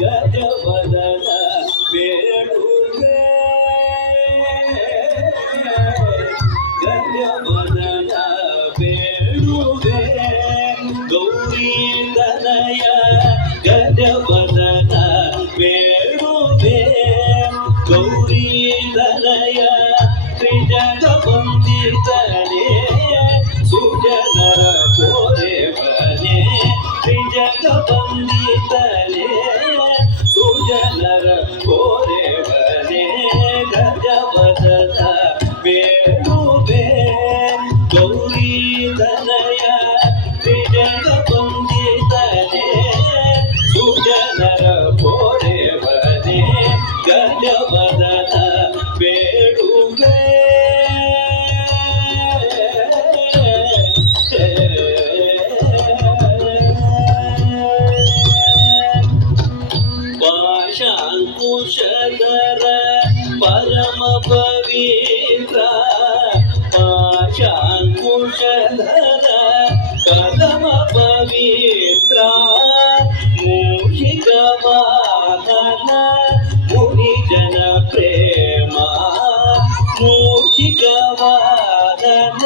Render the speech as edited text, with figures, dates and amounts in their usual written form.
ಗಜವದನ ಬೇಡುವೆ ಗಜವದನ ಬೇಡುವೆ ಗೌರಿ ತನಯ ಗಜವದನ ಬೇಡುವೆ ಗೌರಿ ತನಯ ತ್ರಿಜಗ ವಂದಿತನೇ ಸುಜನರ ಪೋರೆವನೇ ತ್ರಿಜಗ ವಂದಿತನೇ ಸುಜನರ ಪೋರೆವನೇ ಗಜವದನ ಬೇಡುವೆ ಗೌರಿ ತನಯ ತ್ರಿಜಗ ವಂದಿತನೇ ಸುಜನರ ಪೋರೆವನೇ ಗಜವದನ ಬೇಡುವೆ ಪಾಶಾಂಕುಶಧರ ಪರಮ ಪವಿತ್ರ ಪಾಶಾಂಕುಶಧರ ಪರಮ ಪವಿತ್ರ ಮೂಷಿಕ ವಾಹನ ಮುನಿಜನ ಪ್ರೇಮ ಮೂಷಿಕ ವಾಹನ